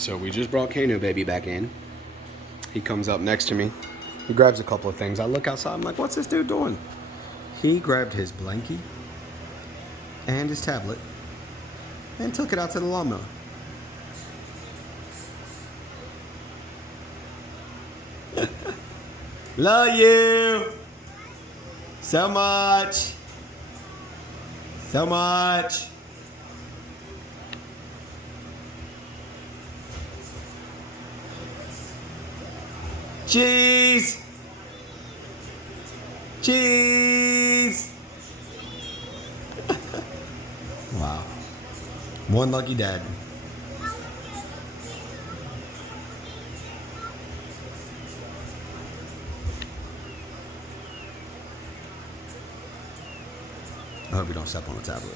So we just brought Kano baby back in. He comes up next to me. He grabs a couple of things. I look outside. I'm like, what's this dude doing? He grabbed his blankie and his tablet and took it out to the lawnmower. Love you so much. So much. Cheese. Cheese. Wow. One lucky dad. I hope you don't step on the tablet.